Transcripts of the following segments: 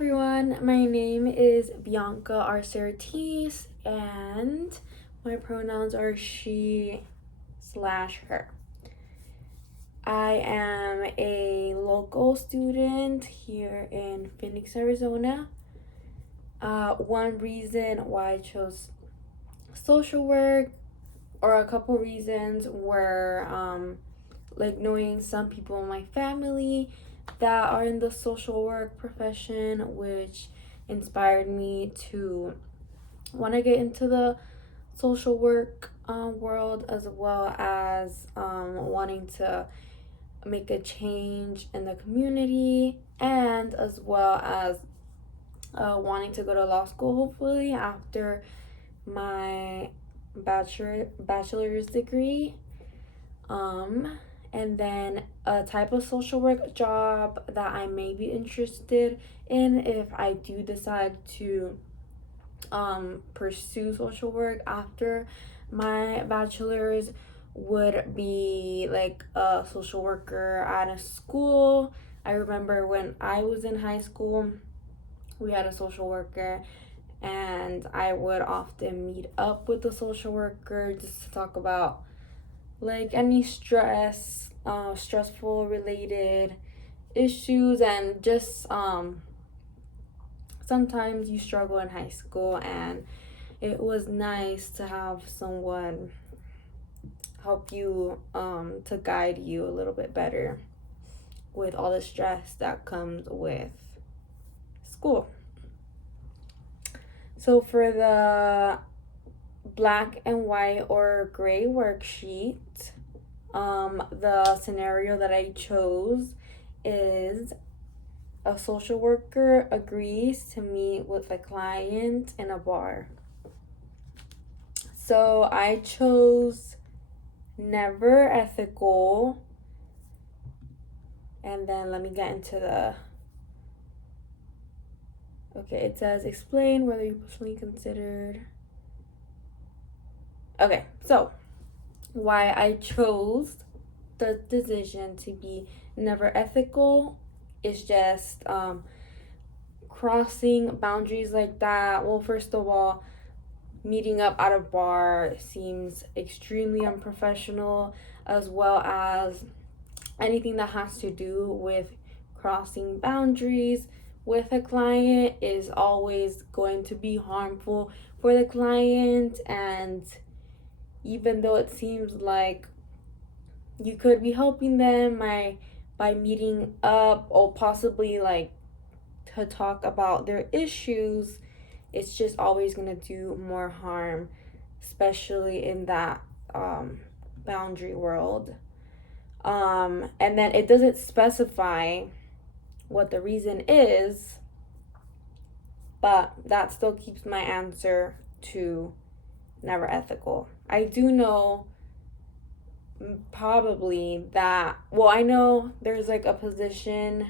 everyone, my name is Bianca Arce and my pronouns are she/her. I am a local student here in Phoenix, Arizona. One reason why I chose social work, or a couple reasons, were knowing some people in my family that are in the social work profession, which inspired me to want to get into the social work world, as well as wanting to make a change in the community, and as well as wanting to go to law school hopefully after my bachelor's degree. And then a type of social work job that I may be interested in if I do decide to pursue social work after my bachelor's would be like a social worker at a school. I remember when I was in high school, we had a social worker, and I would often meet up with the social worker just to talk about like any stressful related issues, and just sometimes you struggle in high school, and it was nice to have someone help you to guide you a little bit better with all the stress that comes with school. So for the black and white or gray worksheet, the scenario that I chose is a social worker agrees to meet with a client in a bar. So I chose never ethical, and then let me get into the it says explain whether you personally considered. Okay, so why I chose the decision to be never ethical is just crossing boundaries like that. Well, first of all, meeting up at a bar seems extremely unprofessional, as well as anything that has to do with crossing boundaries with a client is always going to be harmful for the client. And even though it seems like you could be helping them by meeting up or possibly like to talk about their issues, it's just always going to do more harm, especially in that boundary world. And then it doesn't specify what the reason is, but that still keeps my answer to never ethical. I do know probably that, well, I know there's like a position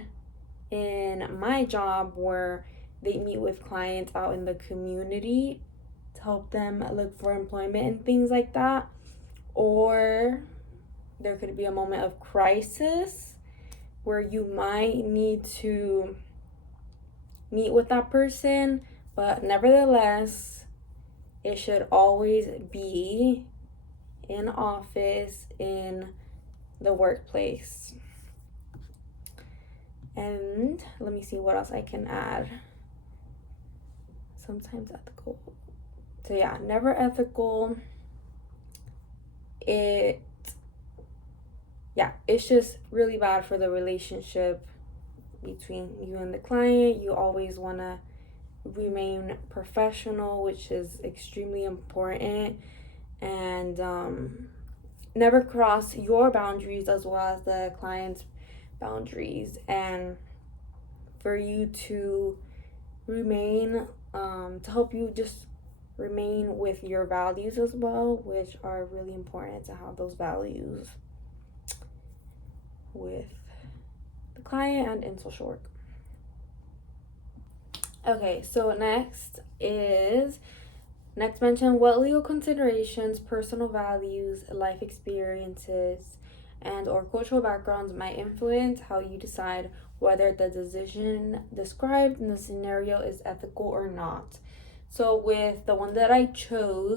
in my job where they meet with clients out in the community to help them look for employment and things like that. Or there could be a moment of crisis where you might need to meet with that person, but nevertheless, it should always be in office, in the workplace. And let me see what else I can add. Sometimes ethical. So yeah, never ethical. It's just really bad for the relationship between you and the client. You always want to remain professional, which is extremely important, and never cross your boundaries as well as the client's boundaries, and for you to remain to help you just remain with your values as well, which are really important to have those values with the client and in social work. Okay, so next mention what legal considerations, personal values, life experiences, and or cultural backgrounds might influence how you decide whether the decision described in the scenario is ethical or not. So with the one that I chose,